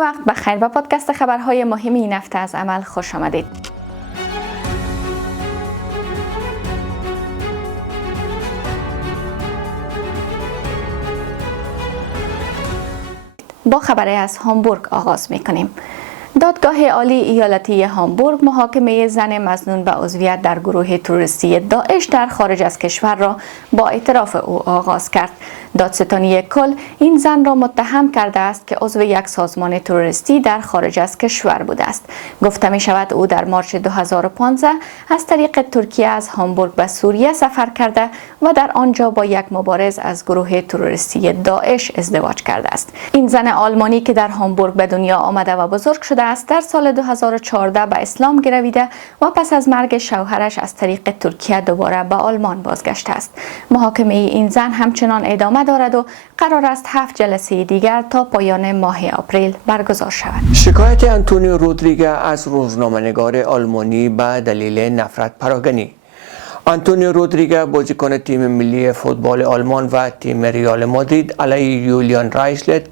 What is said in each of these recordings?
وقت بخیر به پادکست خبرهای مهم این هفته از عمل خوش آمدید. با خبری از هامبورگ آغاز می‌کنیم. دادگاه عالی ایالتی هامبورگ محاکمه زن مظنون به عضویت در گروه تروریستی داعش در خارج از کشور را با اعتراف او آغاز کرد. دادستانی کل این زن را متهم کرده است که عضو یک سازمان تروریستی در خارج از کشور بوده است. گفته می شود او در مارچ 2015 از طریق ترکیه از هامبورگ به سوریه سفر کرده و در آنجا با یک مبارز از گروه تروریستی داعش ازدواج کرده است. این زن آلمانی که در هامبورگ به دنیا آمده و بزرگ شده است در سال 2014 به اسلام گرویده و پس از مرگ شوهرش از طریق ترکیه دوباره به آلمان بازگشته است. محاکمه این زن همچنان ادامه دارد و قرار است 7 جلسه دیگر تا پایان ماه آپریل برگزار شود. شکایت آنتونیو رودریگز از روزنامه‌نگار آلمانی به دلیل نفرت پراکنی. آنتونیو رودریگز بازیکن تیم ملی فوتبال آلمان و تیم ریال مادرید علیه یولیان رایشلت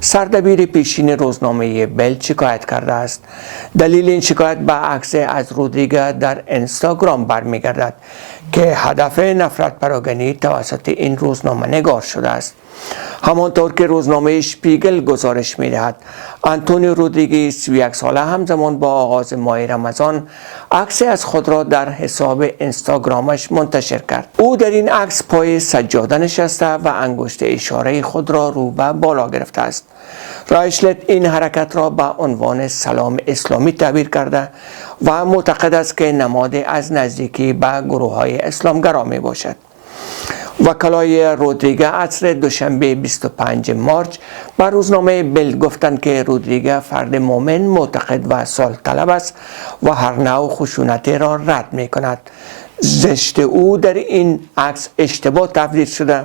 سردبیر پیشین روزنامه بلد شکایت کرده است. دلیل این شکایت به عکس از رودریگز در اینستاگرام برمیگردد که هدف نفرت پراکنی توسط این روزنامه نگار شده است. همانطور که روزنامه شپیگل گزارش می‌دهد، آنتونیو رودریگز 31 ساله همزمان با آغاز ماه رمضان عکسی از خود را در حساب اینستاگرامش منتشر کرد. او در این عکس پای سجاده نشسته و انگشت اشاره خود را رو به بالا گرفته است. رایشلت این حرکت را به عنوان سلام اسلامی تعبیر کرده و معتقد است که نماد از نزدیکی به گروه‌های اسلامگرا می باشد. وکلای رودریگز عصر دوشنبه 25 مارچ به روزنامه بلد گفتند که رودریگز فرد مؤمن، معتقد و صلح طلب است و هر نوع خشونت را رد می کند. زشت او در این عکس اشتباه تبدیل شده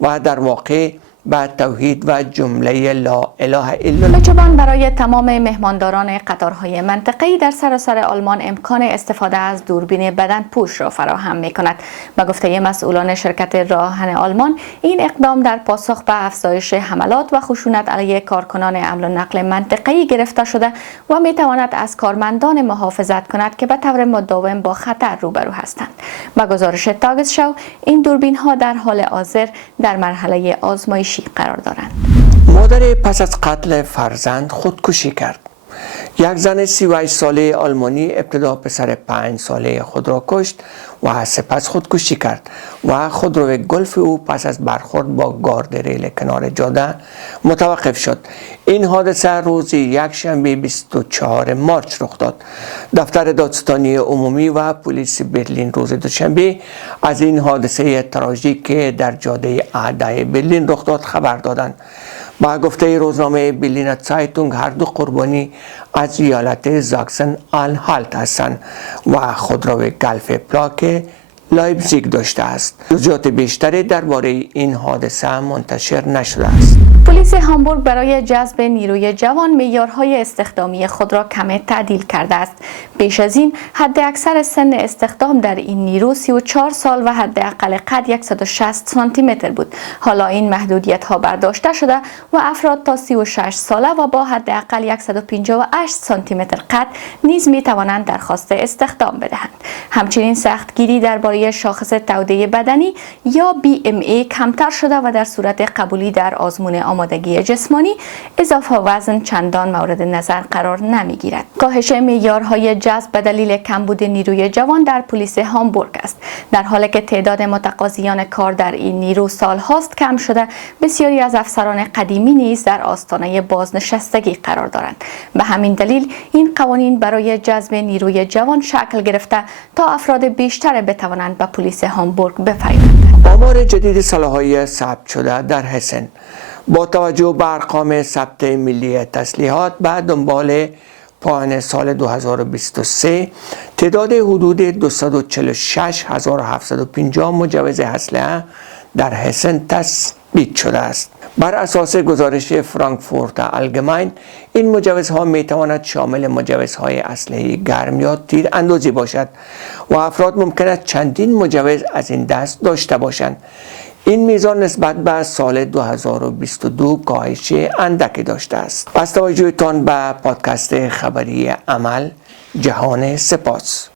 و در واقع به توحید و جمله لا اله الا الله. لجبان برای تمام مهمانداران قطارهای منطقه‌ای در سراسر آلمان امکان استفاده از دوربین بدن پوش را فراهم می‌کند. به گفته مسئولان شرکت راهن آلمان، این اقدام در پاسخ به افزایش حملات و خشونت علیه کارکنان حمل و نقل منطقه‌ای گرفته شده و می‌تواند از کارمندان محافظت کند که به طور مداوم با خطر روبرو هستند. به گزارش تاگسشو، این دوربین‌ها در حال حاضر در مرحله آزمایشی قرار دارند. مادر پس از قتل فرزند خودکشی کرد. یک زن 38 ساله آلمانی ابتدا پسر 5 ساله خود را کشت و سپس خودکشی کرد و خودرو گلف او پس از برخورد با گارد ریل کنار جاده متوقف شد. این حادثه روز یکشنبه 24 مارچ رخ داد. دفتر دادستانی عمومی و پلیس برلین روز دوشنبه از این حادثه تراژیک که در جاده اعدای برلین رخ داد خبر دادند. با گفته روزنامه برلینر زایتونگ هر دو قربانی از ایالت زاکسن آنهالت هستند و خودرو گلف پلاک لایپزیگ داشته است. جزئیات بیشتری درباره این حادثه منتشر نشده است. پلیس هامبورگ برای جذب نیروی جوان معیارهای استخدامی خود را کم تعدیل کرده است. پیش از این حد اکثر سن استخدام در این نیرو 34 سال و حد اقل قد 160 سانتی متر بود. حالا این محدودیت ها برداشته شده و افراد تا 36 ساله و با حد اقل 158 سانتی متر قد نیز می توانند درخواست استخدام بدهند. همچنین سختگیری درباره شاخص توده بدنی یا BMI کمتر شده و در صورت قبولی در آزمون آمادگی جسمانی اضافه وزن چندان مورد نظر قرار نمیگیرد. کاهش معیارهای جذب به دلیل کمبود نیروی جوان در پلیس هامبورگ است. در حالی که تعداد متقاضیان کار در این نیرو سالهاست کم شده، بسیاری از افسران قدیمی نیز در آستانه بازنشستگی قرار دارند. به همین دلیل این قوانین برای جذب نیروی جوان شکل گرفته تا افراد بیشتر بتوانند به پلیس هامبورگ بپیوندند. آمار جدید سالهای ثبت شده در هسن با توجه به ارقام ثبت ملی تسلیحات بعد دنبال پایان سال 2023 تعداد حدود 246750 مجوز اسلحه در هسن تثبیت شده است. بر اساس گزارش فرانکفورت آلگماین این مجوزها می تواند شامل مجوزهای اسلحه گرم یا تیر اندازی باشد و افراد ممکن است چندین مجوز از این دست داشته باشند. این میزان نسبت به سال 2022 کاهش اندکی داشته است. پس توجهتان به پادکست خبری عمل. جهان سپاس.